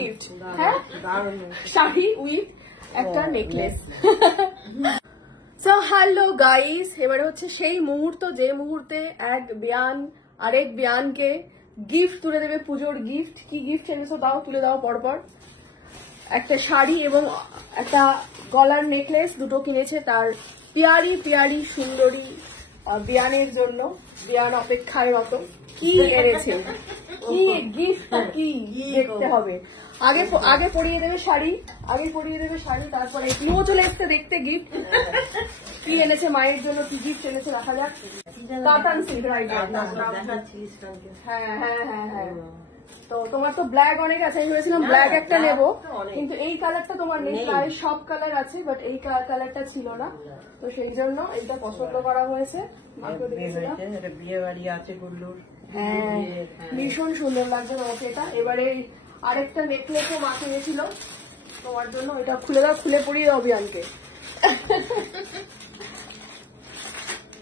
Gift. হ্যাঁ, sari with একটা necklace. So hello guys, এবারে হচ্ছে সেই মুহূর্ত যে মুহূর্তে এক বিয়ান আরেক বিয়ানকে গিফট তুলে দেবে, পুজোর গিফট। কি গিফট এনেছো দাও, তুলে দাও পরপর। একটা শাড়ি এবং একটা গলার নেকলেস দুটো কিনেছে তার পিয়ারি পিয়ারি সুন্দরী বিয়ানের জন্য। বিয়ান অপেক্ষায় মতো কি এনেছে, কি গিফট, কি দেখতে হবে। আগে পরিয়ে দেবে শাড়ি, তারপরে ক্লুও চলে এসছে দেখতে গিফট কি এনেছে মায়ের জন্য, কি গিফট এনেছে দেখা যাক। কাতান সিল্ক, রাইট? হ্যাঁ হ্যাঁ হ্যাঁ হ্যাঁ। তো তোমার তো ব্ল্যাক অনেক আছে, আমি ভেবেছিলাম ব্ল্যাক একটা নেবো, কিন্তু এই কালারটা তোমার নেই। প্রায় সব কালার আছে, বাট এই কালারটা ছিল না, তো সেই জন্য এইটা পছন্দ করা হয়েছে। বিয়ে বাড়ি আছে গুল্লুর। হ্যাঁ, ভীষণ সুন্দর লাগছে তোমাকে এটা। এবারে আরেকটা নেকলেসও মা কিনেছিল তোমার জন্য, এটা খুলে দাও, খুলে পরিয়ে দাও বিয়ানকে।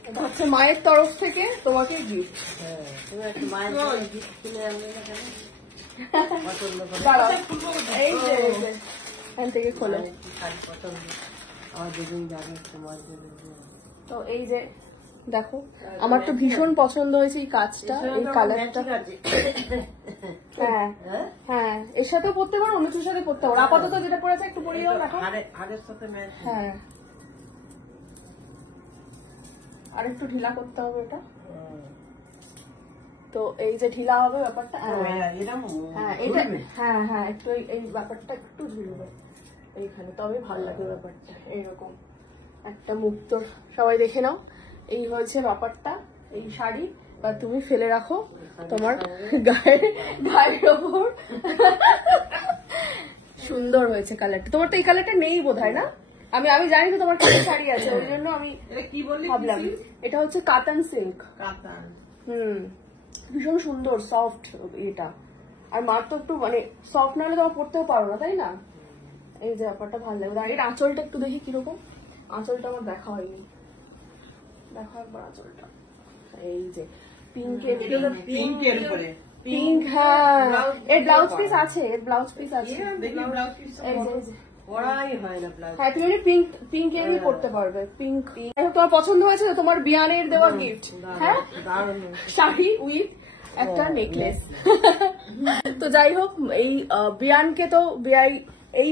এটা হচ্ছে মায়ের তরফ থেকে তোমাকে গিফট। এই যে এখান থেকে খোলো। তো এই যে দেখো, আমার তো ভীষণ পছন্দ হয়েছে এই কাজটা, এই কালারটা। হ্যাঁ হ্যাঁ, এর সাথেও পরতে পারো, অন্য কিছুর সাথে পরতে পারো। আপাতত যেটা পরেছে একটু পরিয়ে দাও দেখো। হ্যাঁ, আর একটু ঢিলা করতে হবে এটা। তো এই যে ঢিলা হবে ব্যাপারটা। হ্যাঁ এটা, হ্যাঁ হ্যাঁ, একটু এই ব্যাপারটা একটু ঝুলবে এইখানে, তবে ভালো লাগে ব্যাপারটা। এইরকম একটা মুক্ত সবাই দেখে নাও। এই হয়েছে ব্যাপারটা, এই শাড়ি বা তুমি ফেলে রাখো তোমার গায়ের ওপর। সুন্দর হয়েছে কালারটা। তোমার তো এই কালারটা নেই বোধহয় না? আমি জানি তো তোমার কাছে শাড়ি আছে, ওই জন্য আমি কি বলি ভাবলাম। এটা হচ্ছে কাতান সিল্ক। ভীষণ সুন্দর সফট এটা। আর মার তো একটু মানে সফট না হলে তোমার পরতেও পারো না, তাই না? এই যে ব্যাপারটা ভালো লাগবে। আর এর আঁচলটা একটু দেখি কিরকম। আঁচলটা আমার দেখা হয়নি, দেখো একবার আঁচলটা। এই যে পিঙ্কের উপরে পিঙ্ক। হ্যাঁ, এর ব্লাউজ পিস আছে, হ্যাঁ, তুমি পিঙ্ক এমনি পড়তে পারবে। পিঙ্ক তোমার পছন্দ হয়েছে তো, তোমার বিয়ানের দেওয়া গিফট। হ্যাঁ, শাড়ি উইথ একটা নেকলেস। তো যাই হোক, এই বিয়ানকে তো এই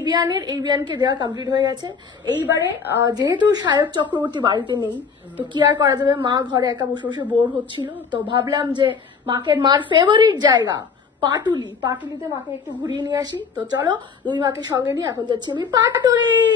বিয়ানকে দেওয়া কমপ্লিট হয়ে গেছে। এইবারে যেহেতু সায়ক চক্রবর্তী বাড়িতে নেই, তো কি আর করা যাবে, মা ঘরে একা বসে বসে বোর হচ্ছিল, তো ভাবলাম যে মার ফেভারিট জায়গা পাটুলিতে মাকে একটু ঘুরিয়ে নিয়ে আসি। তো চলো দুই মাকে সঙ্গে নিয়ে এখন যাচ্ছি আমি পাটুলি।